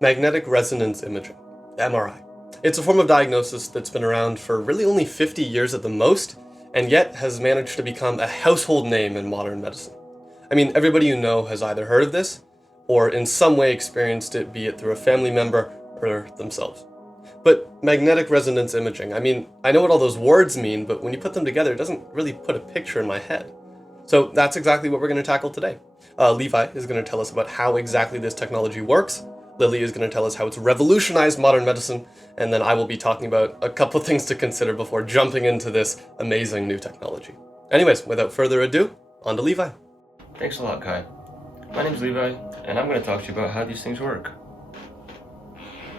Magnetic resonance imaging, MRI. It's a form of diagnosis that's been around for really only 50 years at the most, and yet has managed to become a household name in modern medicine. I mean, everybody you know has either heard of this, or in some way experienced it, be it through a family member or themselves. But magnetic resonance imaging, I know what all those words mean, but when you put them together, it doesn't really put a picture in my head. So that's exactly what we're going to tackle today. Levi is going to tell us about how exactly this technology works. Lilly is going to tell us how it's revolutionized modern medicine, and then I will be talking about a couple things to consider before jumping into this amazing new technology. Anyways, without further ado, on to Levi. Thanks a lot, Kai. My name's Levi, and I'm going to talk to you about how these things work.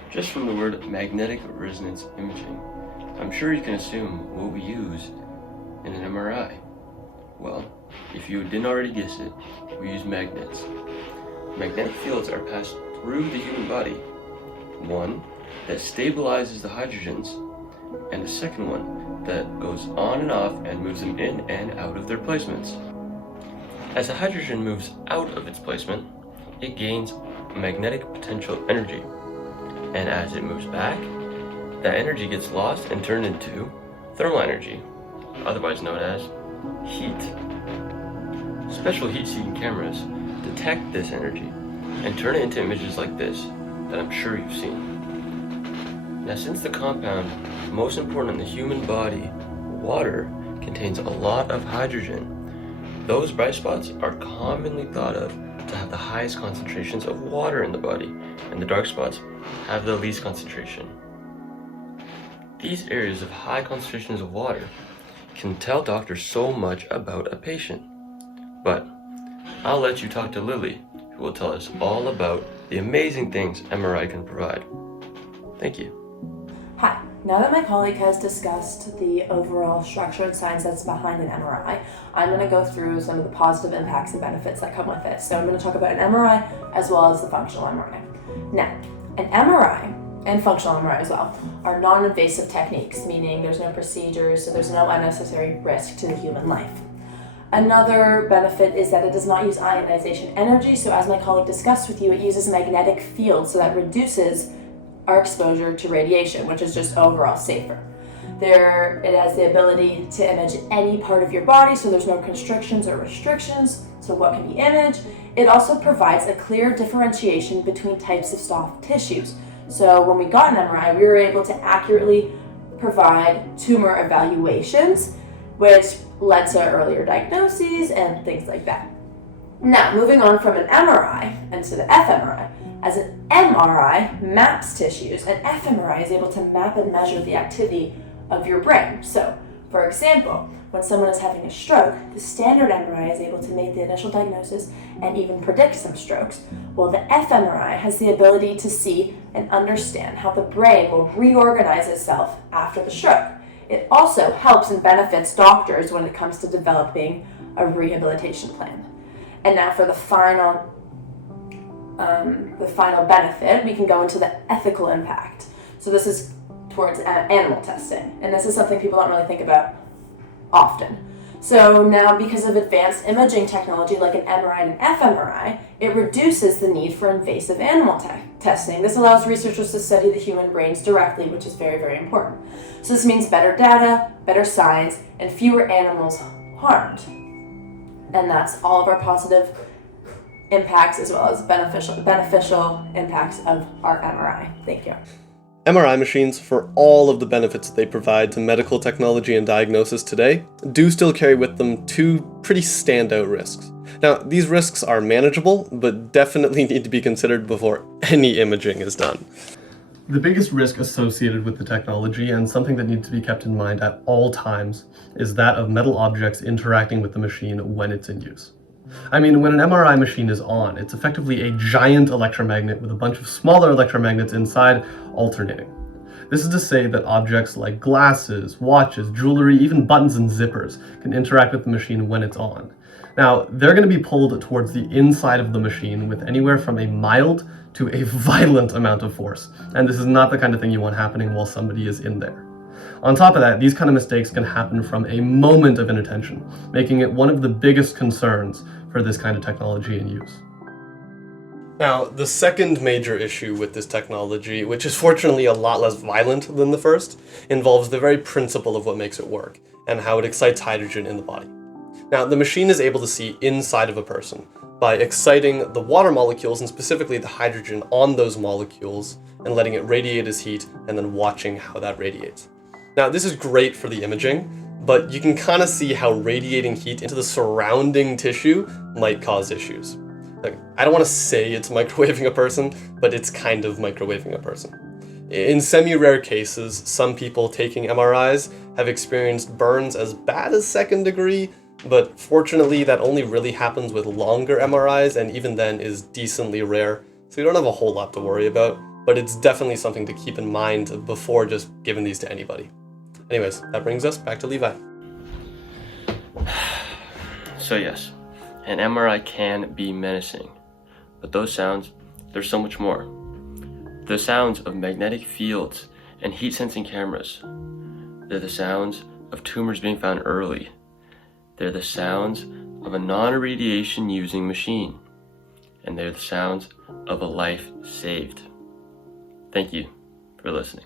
Just from the word magnetic resonance imaging, I'm sure you can assume what we use in an MRI. Well, if you didn't already guess it, we use magnets. Magnetic fields are passed through the human body. One that stabilizes the hydrogens, and a second one that goes on and off and moves them in and out of their placements. As a hydrogen moves out of its placement, it gains magnetic potential energy. And as it moves back, that energy gets lost and turned into thermal energy, otherwise known as heat. Special heat-seeking cameras detect this energy and turn it into images like this that I'm sure you've seen. Now, since the compound most important in the human body, water, contains a lot of hydrogen, those bright spots are commonly thought of to have the highest concentrations of water in the body, and the dark spots have the least concentration. These areas of high concentrations of water can tell doctors so much about a patient. But I'll let you talk to Lilly, who will tell us all about the amazing things MRI can provide. Thank you. Hi. Now that my colleague has discussed the overall structure and science that's behind an MRI, I'm going to go through some of the positive impacts and benefits that come with it. So I'm going to talk about an MRI as well as the functional MRI. Now, an MRI and functional MRI as well are non-invasive techniques, meaning there's no procedures, so there's no unnecessary risk to the human life. Another benefit is that it does not use ionization energy, so as my colleague discussed with you, it uses magnetic fields, so that reduces our exposure to radiation, which is just overall safer. It has the ability to image any part of your body, so there's no constrictions or restrictions, so what can be imaged. It also provides a clear differentiation between types of soft tissues. So when we got an MRI, we were able to accurately provide tumor evaluations, which led to earlier diagnoses and things like that. Now, moving on from an MRI into the fMRI. As an MRI maps tissues, an fMRI is able to map and measure the activity of your brain. So, for example, when someone is having a stroke, the standard MRI is able to make the initial diagnosis and even predict some strokes, while the fMRI has the ability to see and understand how the brain will reorganize itself after the stroke. It also helps and benefits doctors when it comes to developing a rehabilitation plan. And now for the final benefit, we can go into the ethical impact. So this is towards animal testing, and this is something people don't really think about often. So now, because of advanced imaging technology like an MRI and an fMRI, it reduces the need for invasive animal testing. This allows researchers to study the human brains directly, which is very, very important. So this means better data, better science, and fewer animals harmed. And that's all of our positive impacts as well as beneficial impacts of our MRI. Thank you. MRI machines, for all of the benefits they provide to medical technology and diagnosis today, do still carry with them two pretty standout risks. Now, these risks are manageable, but definitely need to be considered before any imaging is done. The biggest risk associated with the technology, and something that needs to be kept in mind at all times, is that of metal objects interacting with the machine when it's in use. When an MRI machine is on, it's effectively a giant electromagnet with a bunch of smaller electromagnets inside alternating. This is to say that objects like glasses, watches, jewelry, even buttons and zippers can interact with the machine when it's on. Now, they're going to be pulled towards the inside of the machine with anywhere from a mild to a violent amount of force, and this is not the kind of thing you want happening while somebody is in there. On top of that, these kind of mistakes can happen from a moment of inattention, making it one of the biggest concerns for this kind of technology in use. Now, the second major issue with this technology, which is fortunately a lot less violent than the first, involves the very principle of what makes it work, and how it excites hydrogen in the body. Now, the machine is able to see inside of a person by exciting the water molecules, and specifically the hydrogen on those molecules, and letting it radiate as heat, and then watching how that radiates. Now, this is great for the imaging, but you can kind of see how radiating heat into the surrounding tissue might cause issues. Like, I don't want to say it's microwaving a person, but it's kind of microwaving a person. In semi-rare cases, some people taking MRIs have experienced burns as bad as second degree, but fortunately that only really happens with longer MRIs, and even then is decently rare, so you don't have a whole lot to worry about, but it's definitely something to keep in mind before just giving these to anybody. Anyways, that brings us back to Levi. So yes, an MRI can be menacing, but those sounds, there's so much more. The sounds of magnetic fields and heat-sensing cameras. They're the sounds of tumors being found early. They're the sounds of a non-irradiation using machine. And they're the sounds of a life saved. Thank you for listening.